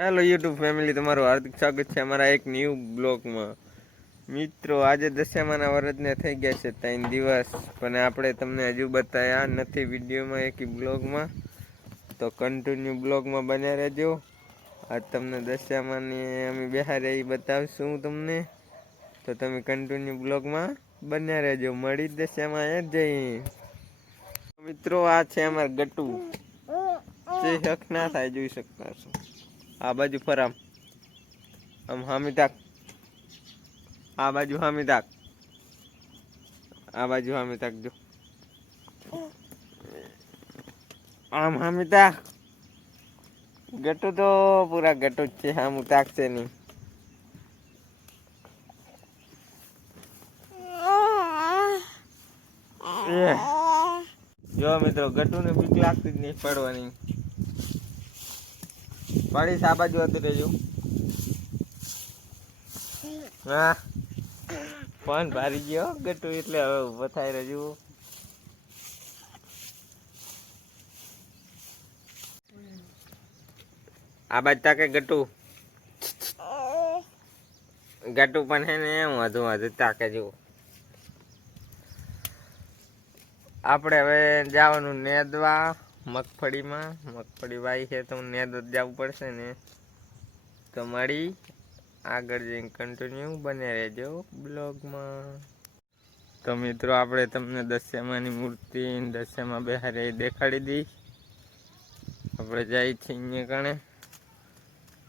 Hello YouTube family તમારું હાર્દિક સ્વાગત છે અમારા એક ન્યૂ બ્લોગમાં મિત્રો, આજે દશામાના વરદને થઈ ગયા છે ત્રણ દિવસ, પણ આપણે તમને હજુ બતાવ્યા નથી વિડીયોમાં એક બ્લોગમાં. તો કન્ટિન્યુ બ્લોગમાં બન્યા રહેજો. આજ તમને દશામાની અમે બિહારે એ બતાવશું તમને. તો તમે કન્ટિન્યુ બ્લોગમાં બન્યા રહેજો. મળી દશામાં એ જઈ મિત્રો, આ છે અમારે ગટુ. જે હક ના થાય જોઈ શકતા છો. આ બાજુ ફરામ આમ. હામી તાક. આ બાજુ હામી તાક. આ બાજુ હામી તાક જો. આમ હામી તાક. ગટુ તો પૂરા ગટુ જ છે હામું તાક છે નહીં. જો મિત્રો ગટુ ને બીક લાગતી જ નહીં પડવાની. પાડીશ આ બાજુ હતું રહેજો હા. ફોન ભારી ગયો ગટુ, એટલે હવે ઊભો થાય રજુ આ બાજુ તાકે ગટુ. ગટુ પણ હે ને એમ વધુ વધુ તાકે જેવું આપણે હવે જવાનું નેદવા. મગફળીમાં. મગફળી વાય છે તો ને જ જવું પડશે ને. તો મળી આગળ જઈને કન્ટિન્યુ બને રહેજો બ્લોગમાં. તો મિત્રો, આપણે તમને દસ્યામાની મૂર્તિ દસ્યામાં બહારે દેખાડી દઈ આપણે જઈએ છીએ અહીંયા કણે.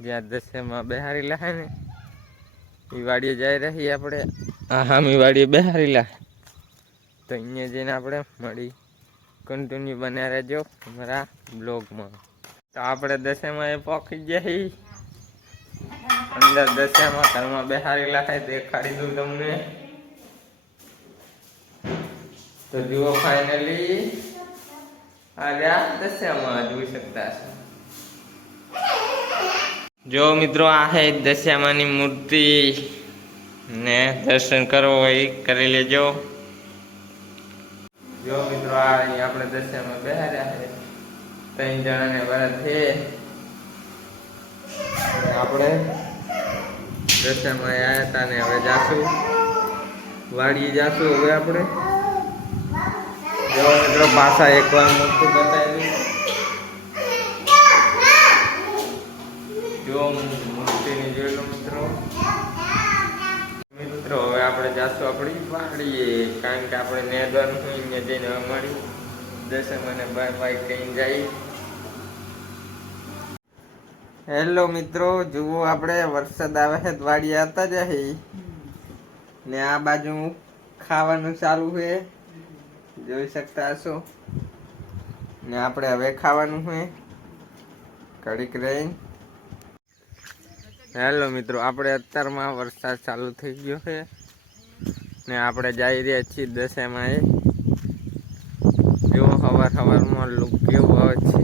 જ્યાં દસ્યામાં બેહારી લાહે ને. એ વાડીએ જઈ રહી આપણે. આ હામી વાડીએ બેહારી લાહે તો અહીંયા જઈને આપણે મળી કન્ટિન્યુ બન્યા રહેજો અમારા બ્લોગમાં. તો આપણે દસેમાં એ પોખી જઈ અંદર દસેમાં ઘરમાં બેહારી લાખે દેખાડી દઉં તમને. તો જુઓ ફાઇનલી આ રહ્યા જોઈ શકતા જો મિત્રો, આ છે દશામાની મૂર્તિ. ને દર્શન કરવો હોય કરી લેજો. જો મિત્રો આ અહીં આપણે દશામાં બેહાર્યા છે. ત્રણ જણાને વરત છે. આપણે દશામાં આવ્યા હતા ને હવે જાશું. વાડીએ જાશું હવે આપણે. જો મિત્રો પાછા એકવાર મૂર્તિ બતાવી. જો મૂર્તિની જોઈ લો મિત્રો. આપણે પાડીએ કારણ કે આપણે નેદવાનું હોય ને જઈને હવે દસમ અને બાર બાય કહીને જાય. હેલો મિત્રો, જુઓ આપણે, વરસાદ આવે છે તો વાડીએ આવતા જાય ને આ બાજુ ખાવાનું ચાલુ છે. જોઈ શકતા હશો. ને આપણે હવે ખાવાનું છે. કડીક રહીને. હેલો મિત્રો, આપણે અત્યારમાં વરસાદ ચાલુ થઈ ગયો છે. ને આપણે જઈ રહ્યા છીએ દશામાં જો સવાર સવારમાં લુક કેવું આવે છે.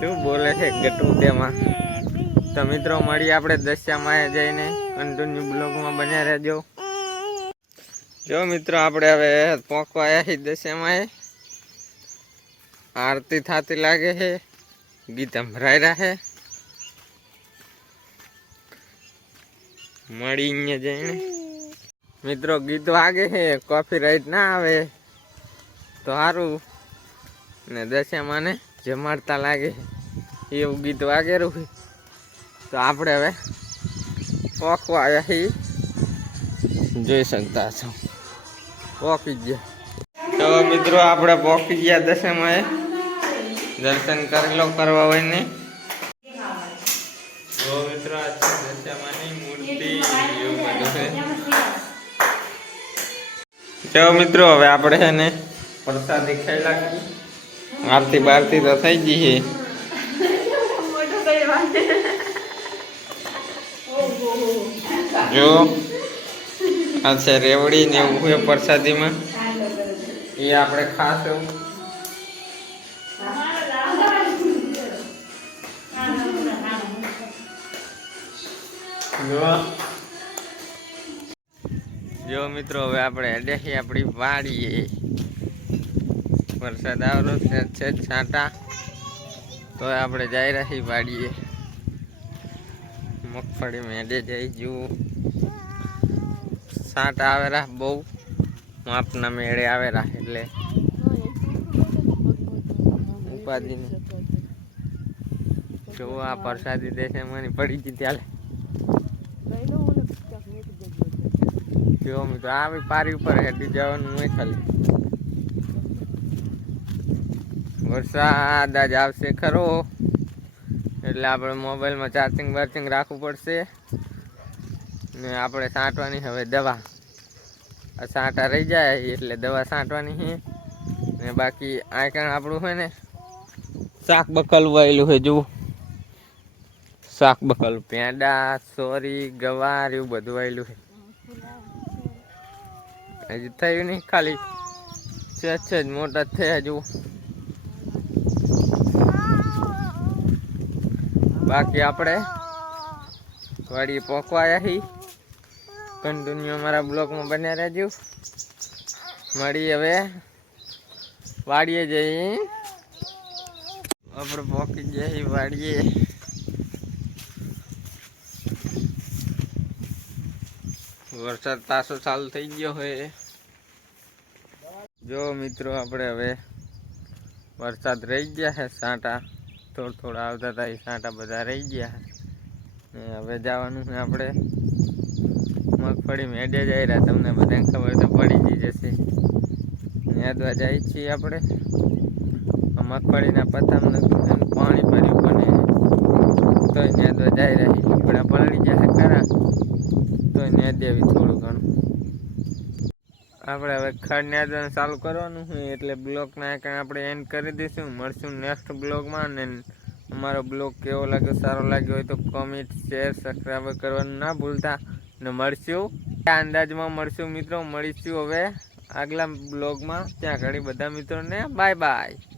શું બોલે છે ગટુ તેમાં? તો મિત્રો મળી આપણે દશામાં જઈને. કન્ટિન્યુ બ્લોગમાં બન્યા રહેજો. જો મિત્રો, આપણે હવે પહોંચવા આવ્યા છીએ દશામાં આરતી થતી લાગે છે. ગીત સંભળાઈ રહ્યા છે. મળી ને જઈને મિત્રો, ગીત વાગે છે કોફી રાઈટ ના આવે. તો સારું ને દશામાં ને જમાડતા લાગે એવું ગીત વાગેલું છે. તો આપણે હવે પોખવા આવ્યા છીએ. જોઈ શકતા છો પોકી ગયા. તો મિત્રો, આપણે પોકી ગયા દશામાં દર્શન કરી લો, કરવા હોય ને. તો મિત્રો ચલો મિત્રો, હવે આપણે છે ને પ્રસાદી ખાઈ લાગી. આરતી બારતી તો થઈ ગઈ છે. જો, આ છે રેવડી ને એવું છે પ્રસાદીમાં. એ આપણે ખાશું. જો. જો મિત્રો, હવે આપણે છીએ આપણી વાડીએ. વરસાદ આવરો છે છાંટા. તો આપણે જઈ રહી વાડીએ. મગફળી મેંડે જઈ જુઓ. છાંટા આવેલા બહુ. માપના મેળે આવેલા એટલે. ઉપાધિ. જો આ પ્રસાદી દેશે મને પડી ગઈ ત્યારે. જો મિત્રો આવી પારી ઉપર હેડી જવાનું નહીં ખાલી. વરસાદ આજ આવશે ખરો. એટલે આપણે મોબાઈલમાં ચાર્જિંગ બાર્જિંગ રાખવું પડશે. ને આપણે સાંટવાની હવે દવા. આ છાંટા રહી જાય, એટલે દવા સાંટવાની છે. ને બાકી આ કારણ આપણું હોય ને, શાક બકલ વાયેલું હોય જુઓ. શાક બકલ પેંડા, સોરી, ગવાર, એવું બધું વાયેલું છે. હજી થયું નહીં ખાલી. છે જ મોટા થયા, જુઓ. બાકી આપણે વાડીએ પોકવાયા હી. કન્ટિન્યુ અમારા બ્લોકમાં બન્યા રહેજો. મળી હવે. વાડીએ જઈ. આપણે પોકી જઈ વાડીએ. વરસાદ તાસો ચાલુ થઈ ગયો હોય જો મિત્રો, આપણે હવે વરસાદ રહી ગયા છે, સાંટા. થોડા થોડા આવતા હતા, એ સાંટા બધા રહી ગયા ને હવે જવાનું છે આપણે મગફળી મેડે જઈ રહ્યા તમને બધાને ખબર તો પડી જ જશે નેદવા જાય છીએ આપણે. મગફળીના પત્તામાં પાણી ભર્યું પણ તો નેદવા જઈ રહી પલળી જશે ખરા. તોય નેદ દેવી થોડું ઘણું. આપણે હવે ખડ નેદવાનું ચાલુ કરવાનું છે, એટલે બ્લોગના કારણે આપણે એન્ડ કરી દઈશું. મળશું નેક્સ્ટ બ્લોગમાં ને અમારો બ્લોગ કેવો લાગ્યો, સારો લાગ્યો હોય તો કોમેન્ટ શેર સબસ્ક્રાઈબ કરવાનું ના ભૂલતા. ને મળશું. આ અંદાજમાં મળશું મિત્રો, મળીશું હવે આગલા બ્લોગમાં ત્યાં ઘણી બધા મિત્રોને. Bye bye